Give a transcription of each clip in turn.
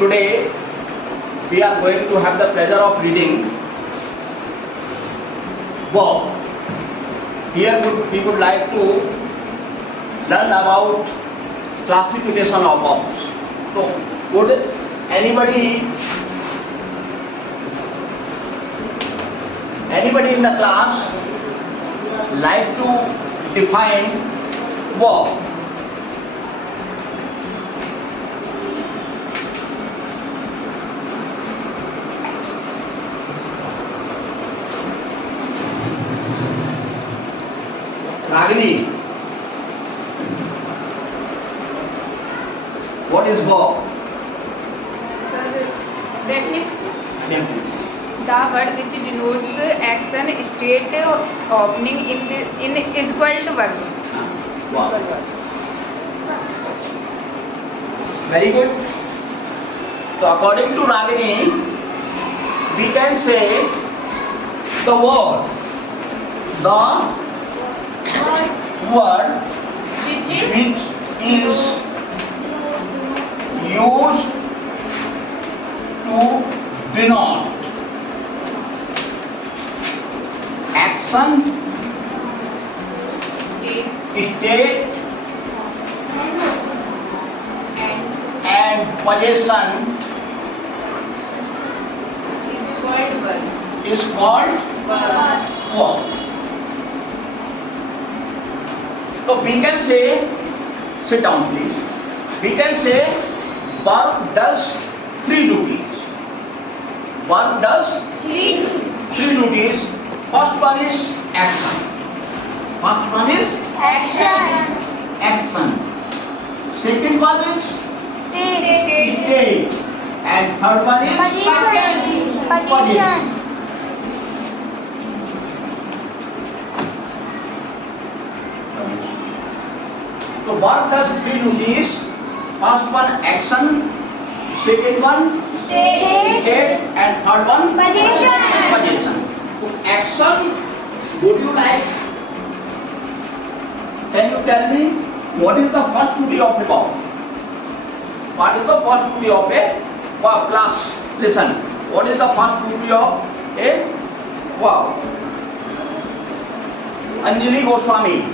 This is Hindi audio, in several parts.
Today we are going to have the pleasure of reading verb. Here we would like to learn about classification of verbs. So would anybody in the class like to define verb? Ragini, what is verb? Definition. The word which denotes action, state, opening in is equal to verb. Verb. Very good. So according to Ragini, we can say the word Which which is used to denote action, state and possession is called verb. So we can say, sit down please. We can say verb does three duties. Verb does three duties. First one is action. Action. Second one is state. And third one is position. So verb does three duties. First one action, second one state, and third one position. So action, would you like? Can you tell me what is the first duty of a verb? What is the first duty of a verb? Class, listen. What is the first duty of a verb? Anjali Goswami.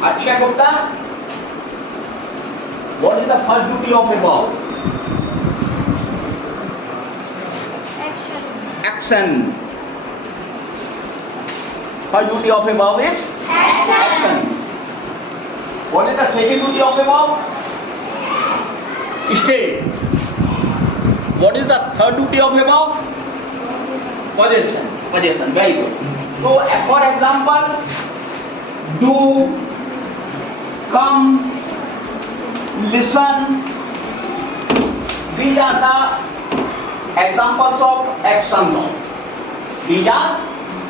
Akshay Gupta, what is the first duty of a verb? Action. First duty of a verb is action. What is the second duty of a verb? State. What is the third duty of a verb? Possession. Very good. So, for example, do, come, listen. These are the examples of action verbs. These are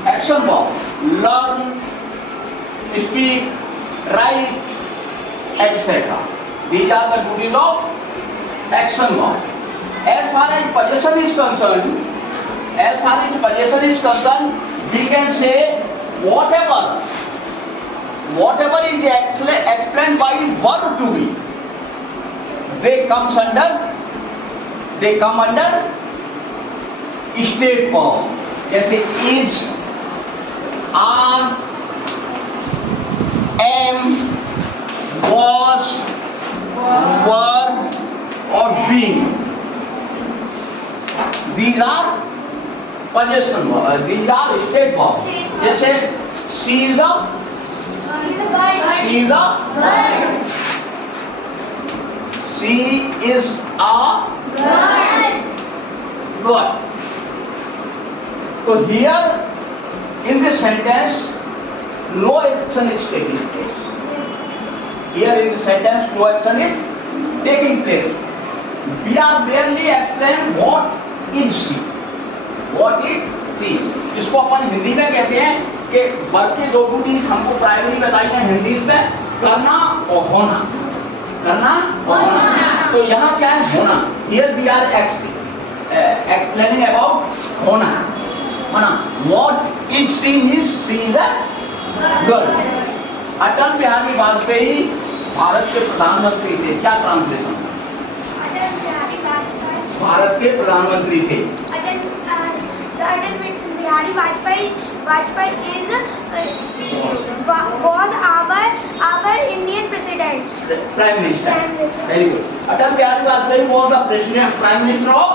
action verbs. Learn, speak, write, etc. These are the duties of action verbs. As far as possession is concerned, we can say whatever is explained by verb to be, they come under state form. जैसे is, are, am, was, were or being. These are possession verbs. These are state verbs. जैसे she is a bird. She is a bird. So here in this sentence, no action is taking place. Here in the sentence, no action is taking place. We are barely explaining what is she. What is she? इसको अपन हिंदी में कहते हैं कि वर्ब की दो ड्यूटीज हमको प्राइमरी बताई है हिंदी में, करना और होना. तो यहाँ क्या है? होना. Here we are explaining about होना. ना what is scene is a girl. Atal Bihari Vajpayee Bharat के प्रधानमंत्री थे, क्या ट्रांसलेशन था? अटल बिहारी वाजपेयी भारत के प्रधानमंत्री थे। Atal Bihari Vajpayee was our Indian president. Prime minister. Prime Minister. Very good. Atal Bihari Vajpayee was the president, prime minister of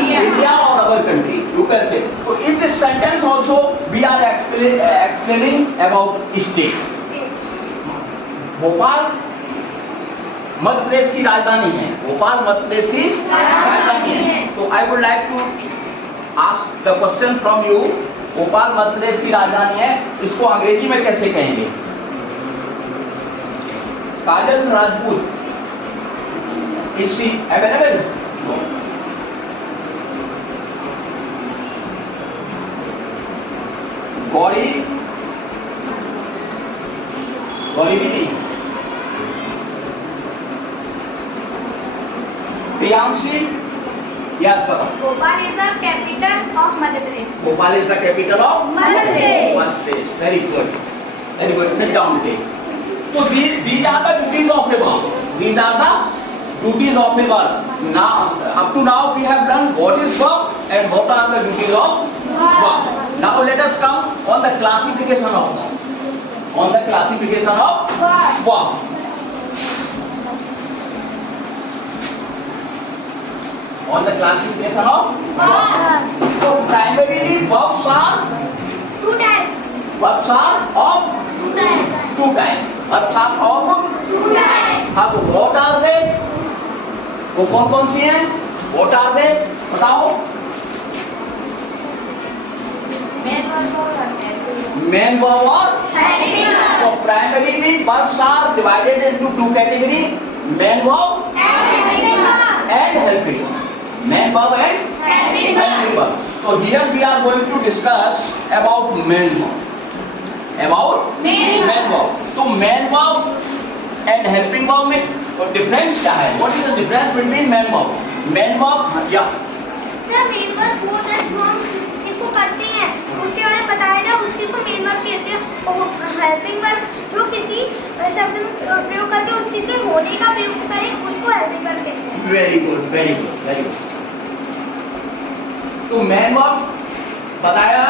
India or our country. You can say. So in this sentence also we are explaining about state. Bhopal Madhya Pradesh की राजधानी है। भोपाल मध्य प्रदेश की राजधानी है। तो I would like to ask the question from you. Bhopal Madhya Pradesh की राजधानी है, इसको अंग्रेजी में कैसे कहेंगे? Kajal Rajput is she available? Gauri दीदी, प्रियांशी, याद करो। Bhopal is the capital of Madhya Pradesh. Bhopal is the capital of Madhya Pradesh. Very good, very good. Sit down please. So these are the duties of a verb. These are the duties of a verb. Now, up to now we have done what is verb and what are the duties of verb. Now let us come on the classification of verb. On the classification of verb. On the classification of Verb. so primarily verbs are Two times. verbs are of Two times. two types. verbs are of Two times. अब what are they? वो कौन सी हैं? What are they? बताओ। Main verb और Main verb और helping verb. so primarily verbs are divided into two categories: main verb Helping verb. and helping verb. Main verb and Helping helping verb. verb. So here we are going to discuss about main verb. About Main main verb. तो main verb and helping verb में difference क्या है? What is the difference between main verb? Main verb, yeah. Sir, main verb वो होता है जो हम किसी चीज को करते हैं उसके बारे में बताया जाए, उस चीज को मेन वर्ब कहते हैं। और हेल्पिंग वर्ब जो किसी शब्द में प्रयोग करके उस चीज के होने का प्रयोग करें उसको हेल्पिंग वर्ब कहते हैं। Very good, very good, very good. तो main verb बताया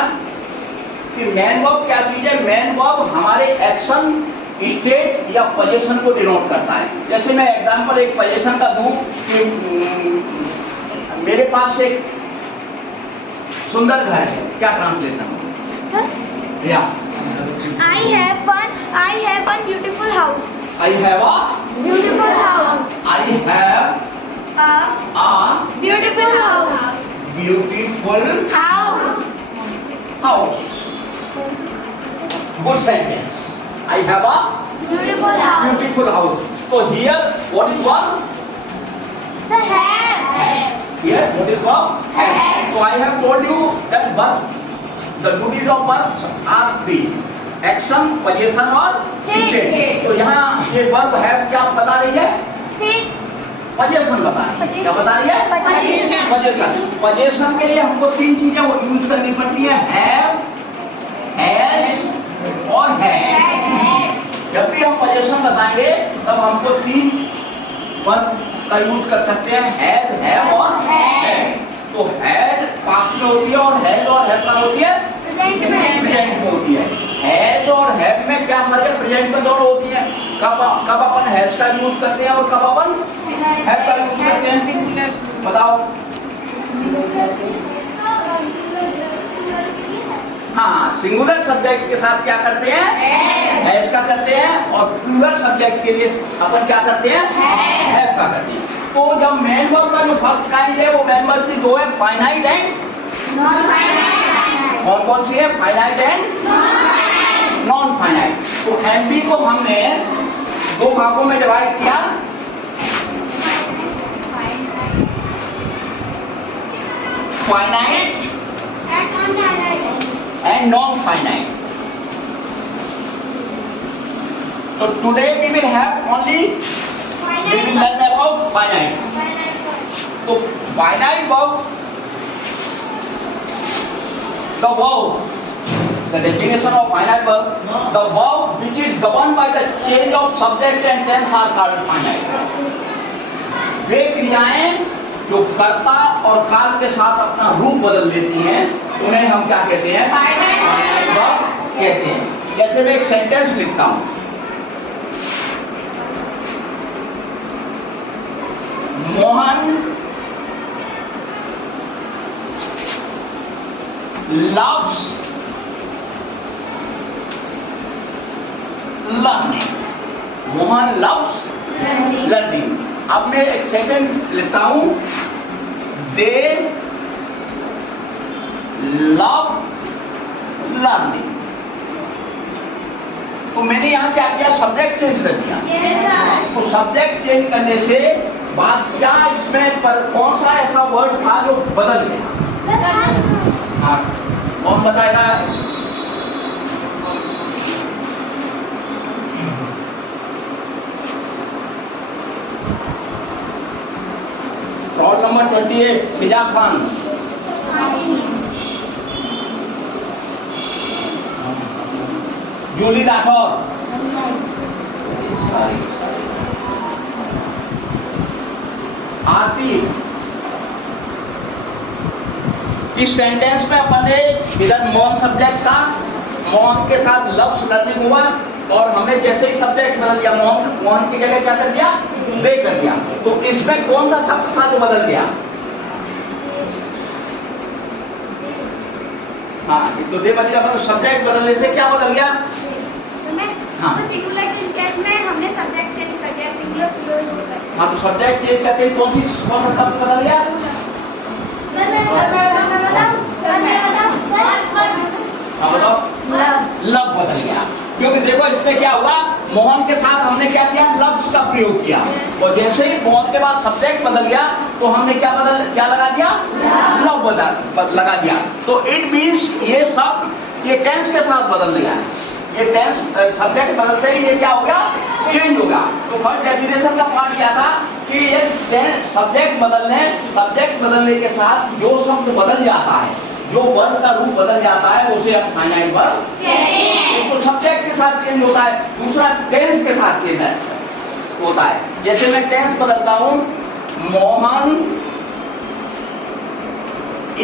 कि main verb क्या चीज है? main verb हमारे एक्शन, स्टेट या पोजीशन को डिनोट करता है। जैसे मैं एग्जांपल एक पोजीशन का दूं कि मेरे पास एक सुंदर घर है, क्या ट्रांसलेशन होगा? सर, या I have one beautiful house. I have a Beautiful house. I have A a beautiful house. Beautiful House. House. Good sentence. I have a Beautiful house. beautiful house. So here what is verb? The have. Here what is verb? Have. So I have told you that verb, the duties of verbs are three: action, possession और state. तो यहाँ ये verb have क्या बता रही है? State. possession बता रही है। क्या बता रही है? Possession. possession. possession के लिए हमको तीन चीजें यूज करनी पड़ती है: have, has और have. जब भी हम possession बताएंगे तब हमको तीन वर्ब का यूज कर सकते हैं: हैज, हैव और हैड। तो हैड पास्ट में होती है और हैज और हैव में होती है Present में. प्रेजेंट में होती है। हैज और हैव में क्या फर्क है? प्रेजेंट में दोनों होती है। कब अपन हैज का यूज करते हैं और कब अपन हैव का यूज करते हैं? बताओ। हाँ, सिंगुलर सब्जेक्ट के साथ क्या करते हैं? हैज का करते हैं। और प्लूरल सब्जेक्ट के लिए अपन क्या करते हैं? हैव का करते हैं। तो जब मेन वर्ब का जो फर्स्ट काइंड है वो मेन वर्ब की दो है: फाइनाइट एंड कौन कौन सी है? Finite and non finite. तो एमपी को हमने दो भागों में डिवाइड किया: finite and non-finite. So today we will have only we will learn about finite. So finite verb the verb, the definition of finite verb, the verb which is governed by the change of subject and tense are called finite. वे क्रियाएं जो कर्ता और काल के साथ अपना रूप बदल लेती हैं उन्हें हम क्या कहते हैं? Finite verb कहते हैं। जैसे मैं एक सेंटेंस लिखता हूं, Mohan loves learning. Mohan loves learning. अब मैं एक सेकंड लिखता हूं, they love learning. तो मैंने यहां क्या किया? सब्जेक्ट चेंज कर दिया। तो सब्जेक्ट चेंज करने से बात क्या इसमें पर कौन सा ऐसा वर्ड था जो बदल गया? हाँ, कौन बताएगा? रोल नंबर 28 फिजा खान। जूली राठौर। आरती। इस सेंटेंस में अपन ने इधर मोहन सब्जेक्ट था, मोहन के साथ लव्स लर्निंग हुआ और हमें जैसे ही सब्जेक्ट बदल दिया, मोहन की जगह क्या कर दिया? दे कर दिया। तो इसमें कौन सा शब्द था जो बदल गया? हाँ, तो दे बदल गया, मतलब सब्जेक्ट बदलने से क्या बदल गया? हाँ। तो सिंगुलर केस में हमने सब्जेक्ट चेंज कर दिया, सिंगुलर प्लूरल हो गया। हाँ, तो सब्जेक्ट चेंज करके कौन सा शब्द बदल गया? हाँ बताओ। लव बदल गया, क्योंकि देखो इसमें क्या हुआ, मोहन के साथ हमने क्या किया? लव्स का प्रयोग किया और जैसे ही मोहन के बाद सब्जेक्ट बदल गया तो हमने क्या लगा दिया? लव लगा दिया। तो इट मीन्स ये सब ये टेंस के साथ बदल गया है। ये टेंस सब्जेक्ट बदलते ही ये क्या हो गया? चेंज हो गया। तो फर्स्ट डेफिनेशन का पार्ट क्या था कि ये सब्जेक्ट बदलने के साथ जो शब्द बदल जाता है, जो वर्ब का रूप बदल जाता है, उसे हम फाइनाइट वर्ब कहते हैं। तो सब्जेक्ट के साथ चेंज होता है, दूसरा टेंस के साथ चेंज होता है। जैसे मैं टेंस बदलता हूं, मोहन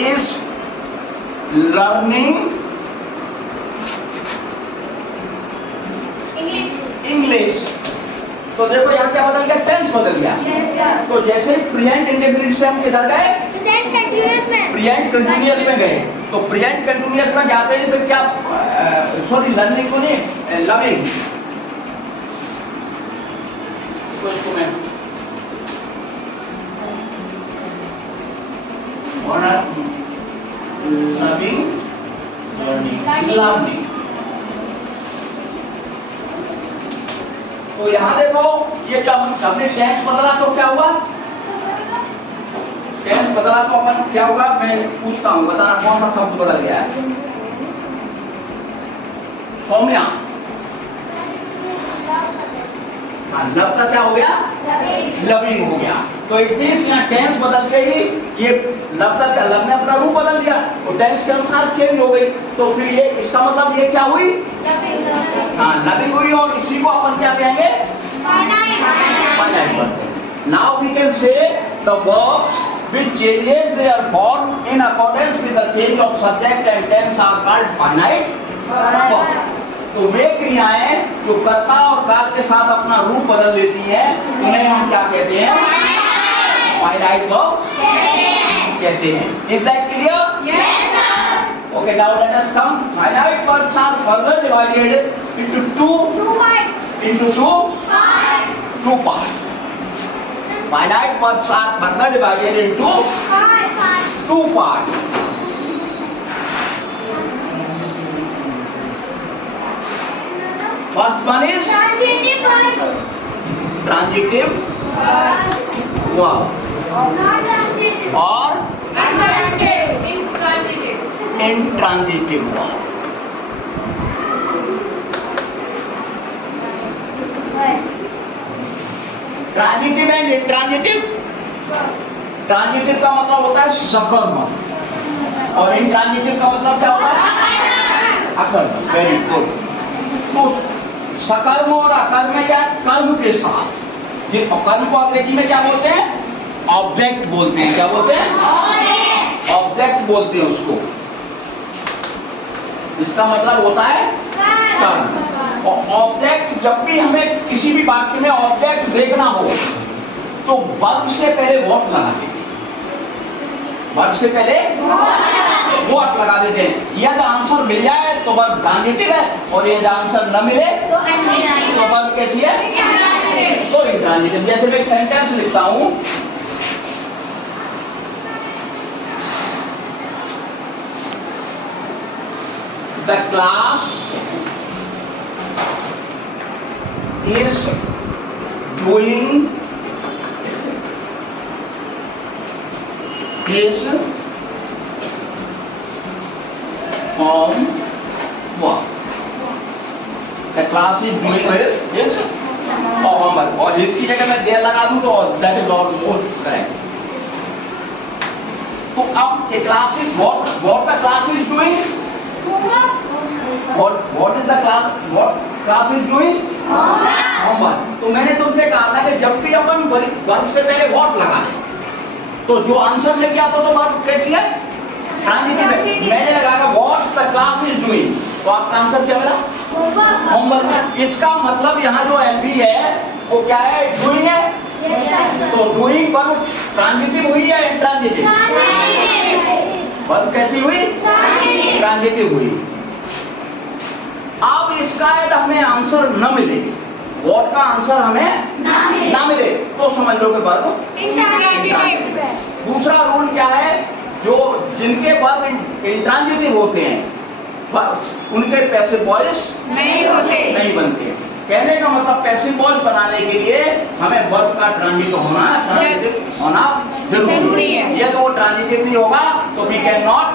इज लर्निंग इंग्लिश। तो देखो यहाँ क्या बदल गया? टेंस बदल गया। तो जैसे प्रेजेंट इंडेफिनिट से हम किधर गए? प्रेजेंट कंटिन्यूअस में गए। तो प्रेजेंट कंटिन्यूअस में जाते हैं तो क्या सॉरी लर्निंग को नहीं, लविंग। तो इसको मैं लविंग लर्निंग। तो यहाँ देखो ये जब हमने टेंस बदला तो क्या हुआ? टेंस बदला तो अपन क्या हुआ? मैं पूछता हूँ, बताना कौन सा शब्द बदल गया है? सौम्या। हाँ, लव का क्या हो गया? लविंग हो गया। तो इट मींस यहाँ टेंस बदलते ही ये लव ने अपना रूप बदल दिया, तो टेंस के अनुसार चेंज हो गई। तो फिर ये इसका मतलब ये क्या हुई? हाँ, लविंग हुई और इसी को अपन क्या कहेंगे? Finite verb. Now we can say the verbs which changes their form in accordance with the change of subject and tense are called finite verb. तो वे क्रियाएं जो कर्ता और काल के साथ अपना रूप बदल लेती हैं उन्हें हम क्या कहते हैं? फाइनाइट वर्ब कहते हैं। Is that clear? Yes, sir. Okay, now let us come. Finite verbs are further divided into two parts. Finite verbs are further divided into two parts. First one is transitive verb or intransitive verb. Transitive and intransitive. Transitive का मतलब होता है सकर्मक और इंट्रांजिटिव का मतलब क्या होता है? अकर्म। Very good. तो सकर्म और अकर्म क्या? कर्म के साथ। जिन कर्म को अंग्रेजी में क्या बोलते हैं? ऑब्जेक्ट बोलते हैं। क्या बोलते हैं? ऑब्जेक्ट बोलते हैं उसको। इसका मतलब होता है कर्म। और ऑब्जेक्ट, जब भी हमें किसी भी वाक्य में ऑब्जेक्ट देखना हो तो वर्ब से पहले व्हाट लगा देते हैं। वर्ब से पहले व्हाट लगा देते हैं। यदि आंसर मिल जाए तो वर्ब ट्रांजिटिव है, और यदि आंसर न मिले तो वर्ब कैसी है? तो इंट्रांजिटिव। जैसे मैं एक सेंटेंस लिखता हूं, the class is doing his homework. The class is doing his homework. और इसकी जगह मैं देर लगा दूं तो that is almost correct. तो अब a class is what the class is doing? What is the class? What class is doing? Homework. तो मैंने तुमसे कहा था कि जब भी अपन वर्ब से पहले व्हाट लगाएं तो जो आंसर लेके आता तो वर्ब कैसी है? ट्रांजिटिव है। मैंने लगाया what the class is doing, तो आपका आंसर क्या मिला? होमवर्क। इसका मतलब यहाँ जो एमवी है वो क्या है? डूइंग है। तो डूइंग वर्ब ट्रांजिटिव हुई या इंट्रांजिटिव? वर्ब कैसी हुई? ट्रांजिटिव हुई। अब इसका यदि हमें आंसर न मिले, व्हाट का आंसर हमें ना मिले, तो समझ लो कि वर्ब इंट्रांजिटिव है। दूसरा रूल क्या है? जो जिनके वर्ब इंट्रांजिटिव होते हैं उनके पैसिव वॉइस नहीं बनते। कहने का मतलब पैसिव वॉइस बनाने के लिए हमें वर्ब का ट्रांजिटिव होना जरूरी है। यदि वो ट्रांजिटिव नहीं होगा तो we can not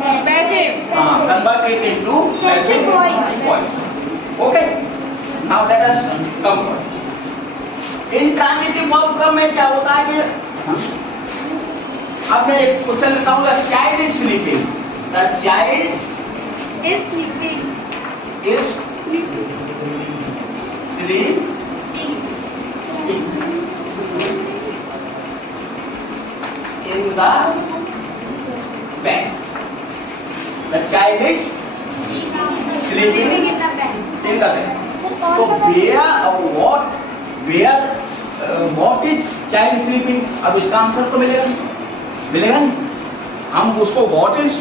convert it into passive voice. Okay. Now let us come on. Intransitive verb में क्या होता है कि अब मैं एक क्वेश्चन लिखता हूँ, the child is sleeping. The child is sleeping. Is sleeping. In the bed. The child is sleeping in the bed. So what is child sleeping? अब इसका आंसर तो मिलेगा नहीं। हम उसको what is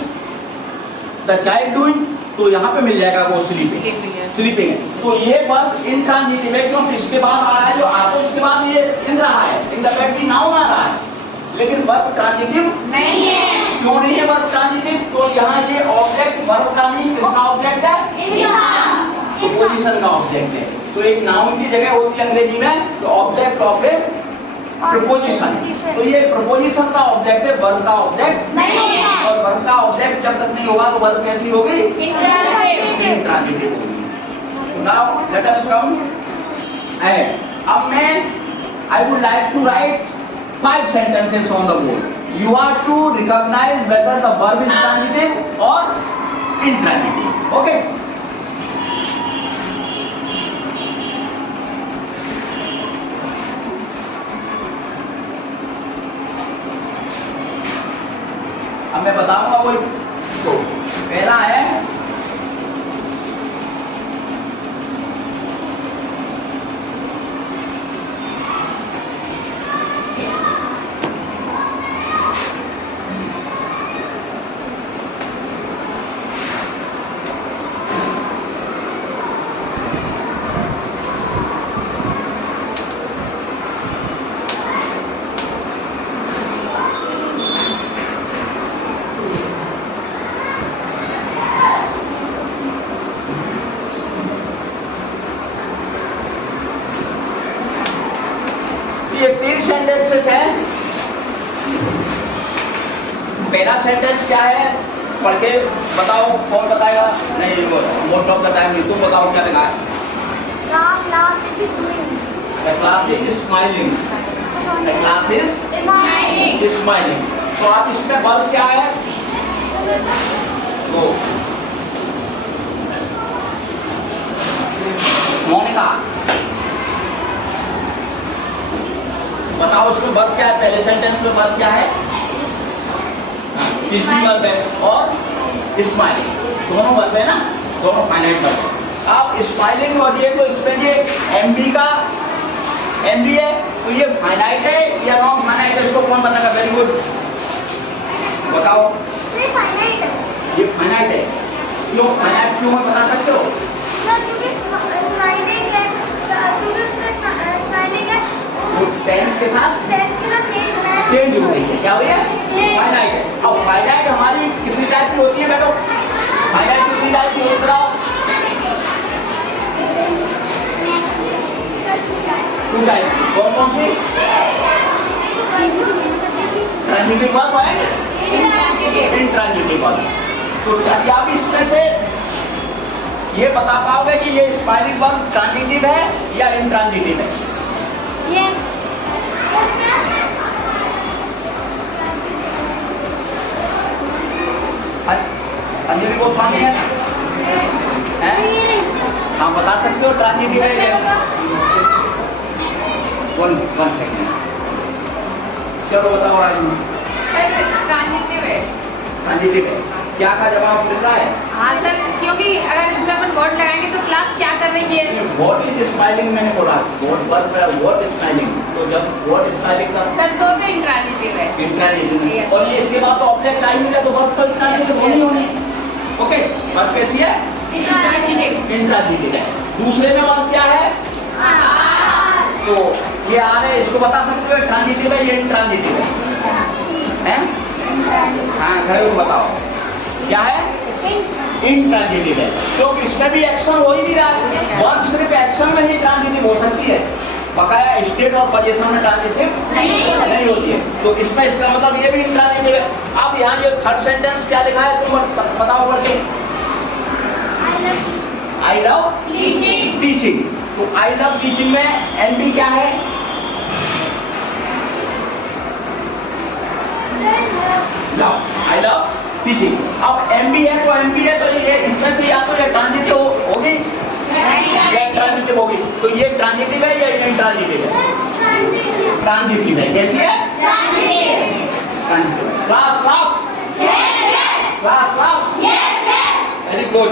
the child doing, तो यहाँ पे मिल जाएगा वो स्लीपिंग है। तो ये वर्ब इंट्रांजिटिव है क्योंकि इसके बाद आ रहा है, जो आता उसके बाद ये इन रहा है, इन द बेड की नाउन आ रहा है, लेकिन वर्ब ट्रांजिटिव नहीं है। क्यों नहीं है वर्ब ट्रांजिटिव? तो यहाँ ये ऑब्जेक्ट वर्ब का नहीं, किसका ऑब्जेक्ट है? प्रीपोजिशन का ऑब्जेक्ट है। तो एक नाउन की जगह होती है अंग्रेजी में तो ऑब्जेक्ट ऑफ ए प्रीपोजिशन। तो ये प्रीपोजिशन का ऑब्जेक्ट है, वर्ब का ऑब्जेक्ट नहीं है। और वर्ब का ऑब्जेक्ट जब तक नहीं होगा तो वर्ब कैसी होगी? इंट्रांजिटिव होगी। Now let us come and अब मैं I would like to write 5 sentences on the board. You are to recognize whether the verb is transitive or intransitive. Okay? अब मैं बताऊंगा वो। तो पहला है ये 3 सेंटेंसेस हैं। पहला सेंटेंस क्या है? पढ़ के बताओ, कौन बताएगा? नहीं, मोस्ट ऑफ द टाइम तुम बताओ क्या लिखा है? The class is smiling. The class is smiling. तो आप इसमें वर्ब क्या है? दो। मोनिका बताओ उसमें वर्ब क्या है, पहले सेंटेंस में वर्ब क्या है? तीसरी वर्ब है और स्माइलिंग, दोनों वर्ब है ना, दोनों फाइनाइट वर्ब है। अब स्माइलिंग और ये तो इसमें ये एमबी का एमबी है, तो ये फाइनाइट है या नॉन फाइनाइट है, इसको कौन बताएगा? वेरी गुड, बताओ। ये फाइनाइट है। ये फाइनाइट है, क्यों फाइनाइट क्यों है बता सकते हो? सर क्योंकि स्माइलिंग है, क्योंकि उसमें स्माइलिंग है, वो टेंस के साथ टेंस के साथ चेंज हो रही है, क्या हुई है? फाइनाइट है। अब फाइनाइट हमारी कितनी टाइप की होती है बेटो? फाइनाइट कितनी टाइप की होती है? टू टाइप, कौन कौन सी? Transitive verb and intransitive verb. तो क्या आप इसमें से ये बता पाओगे कि ये स्माइलिंग वर्ब ट्रांजिटिव है या इंट्रांजिटिव है? ये अंजलि गोस्वामी है? हाँ बता सकते हो ट्रांजिटिव है? वन सेकंड, चलो बताओ आज। ट्रांजिटिव है। ट्रांजिटिव है, क्या का जवाब मिल रहा है? हाँ सर, क्योंकि अगर इसमें अपन वर्ड लगाएंगे तो क्लास क्या कर रही है? व्हाट इज स्माइलिंग मैंने बोला, व्हाट वर्ब, व्हाट स्माइलिंग, तो जब व्हाट स्माइलिंग का सर तो इंट्रांजिटिव है। इंट्रांजिटिव है, Yes. और ये इसके बाद तो ऑब्जेक्ट आई नहीं है, तो वर्ब तो इंट्रांजिटिव होनी होनी। ओके, वर्ब कैसी है? इंट्रांजिटिव। इंट्रांजिटिव है। दूसरे में वर्ब क्या है? तो ये आ रहे, इसको बता सकते हो ट्रांजिटिव है ये इंट्रांजिटिव है? हाँ खड़े हो बताओ क्या है? इंट्रांजिटिव है, क्योंकि इसमें भी एक्शन हो ही नहीं रहा है। वर्ब सिर्फ एक्शन में ही ट्रांजिटिव हो सकती है, बकाया स्टेट और पोजीशन में ट्रांजिटिव नहीं होती है। तो इसमें इसका मतलब ये भी इंट्रांजिटिव है। अब यहाँ ये थर्ड सेंटेंस क्या लिखा है तुम बताओ करके? I love teaching. तो आई लव टीचिंग में एमबी क्या है? Love, I love teaching. अब एमबी है तो एमबी है, तो ये इसमें से या तो ये ट्रांजिटिव होगी या इंट्रांजिटिव होगी। तो ये ट्रांजिटिव है या इंट्रांजिटिव है? ट्रांजिटिव है। कैसी है? Transitive. Class class class class, very good.